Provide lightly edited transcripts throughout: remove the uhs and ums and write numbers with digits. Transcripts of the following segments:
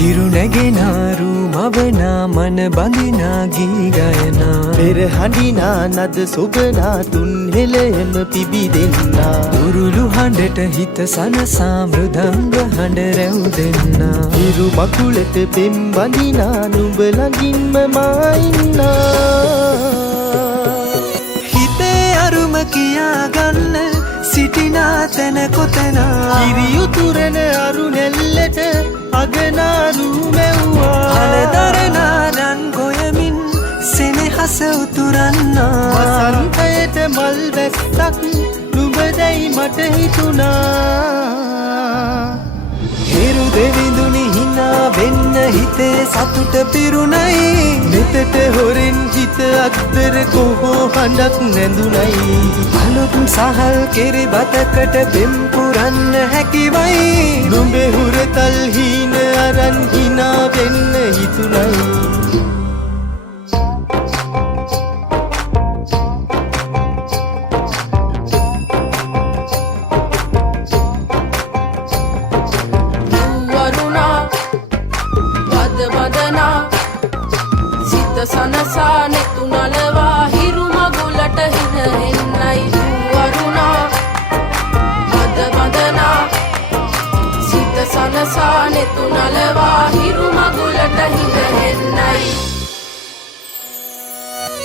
හිරු නැගෙනාරු මවනා මන බඳිනා ගී ගයනා පෙර හඬිනා නද සොබනා තුන් හෙළෙම පිබිදෙන්නා උරුළු හඬට හිත සනසා මෘදංග හඬ රැව් දෙන්නා හිරු මකුලට පෙම් බඳිනා නුඹ ළඟින්ම මා ඉන්නා හිතේ අරුම කියාගන්න සිටිනා තැන කොතනා කිරියුතුරන අරු නෙල්ලට අගනාරු මැව්වා හලදරනා රන් ගොයමින් සෙනෙහස උතුරන්නා වසන්තයට මල් වැස්සක් නුඹදැයි මට හිතුණා හිරු දෙවිඳුනි හිනා වෙන්න හිතේ සතුට පිරුණයි නෙතට හොරෙන් හිත අත්තර කොහෝ හඬක් නැඳුනයි අලුත් සහල් කිරි බතකට පෙම් පුරන්න හැකිවයි නුඹේ හුරතල් හීන අරන් හිනා වෙන්න හිතුණයි සනසා නෙතු නලවා හිරු මගුලට හින එන්නයි වරුණා මද බඳනා සිත සනසා නෙතු නලවා හිරු මගුලට හින එන්නයි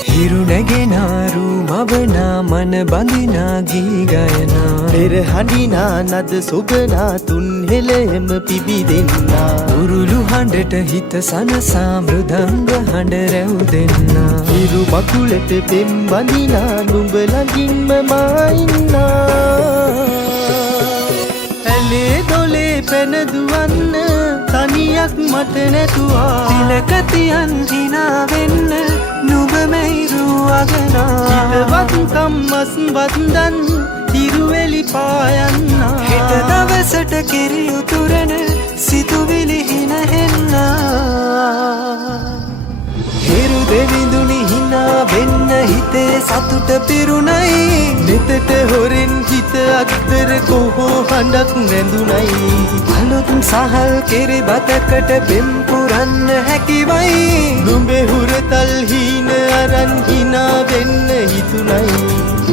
හිරු නැගෙනාරු මවනා මන බඳිනා ගී ගයනා පෙර හඬිනා නද සොබනා තුන් හෙළෙම පිබිදෙන්නා උරුළු හඬට හිත සනසා මෘදංග හඬ රැව් දෙන්නා හිරු මකුලට පෙම් බඳිනා නුඹ ළඟින්ම මා ඉන්නා ඇලේ දොලේ පැනදුවන්න තනියක් මට නැතුවා තිලක තියන් හිනා වෙන්න නුඹ මෙයිරු අගනා හිතවත්කම් මස් බන්දන් හිරුවෙලි පායන්නා හෙට දවසට කිරි උතුරන සිතුවිලි හිනහෙන්නා හිරු දෙවිඳුනි හිනා වෙන්න හිතේ සතුට පිරුණයි නෙතට හොරෙන් හිත අත්තර කොහෝ හඬක් නැඳුනයි අලුත් සහල් කිරි බතකට පෙම් පුරන්න හැකිවයි නුඹේ හුරතල් හීන අරන් හිනා වෙන්න හිතුණයි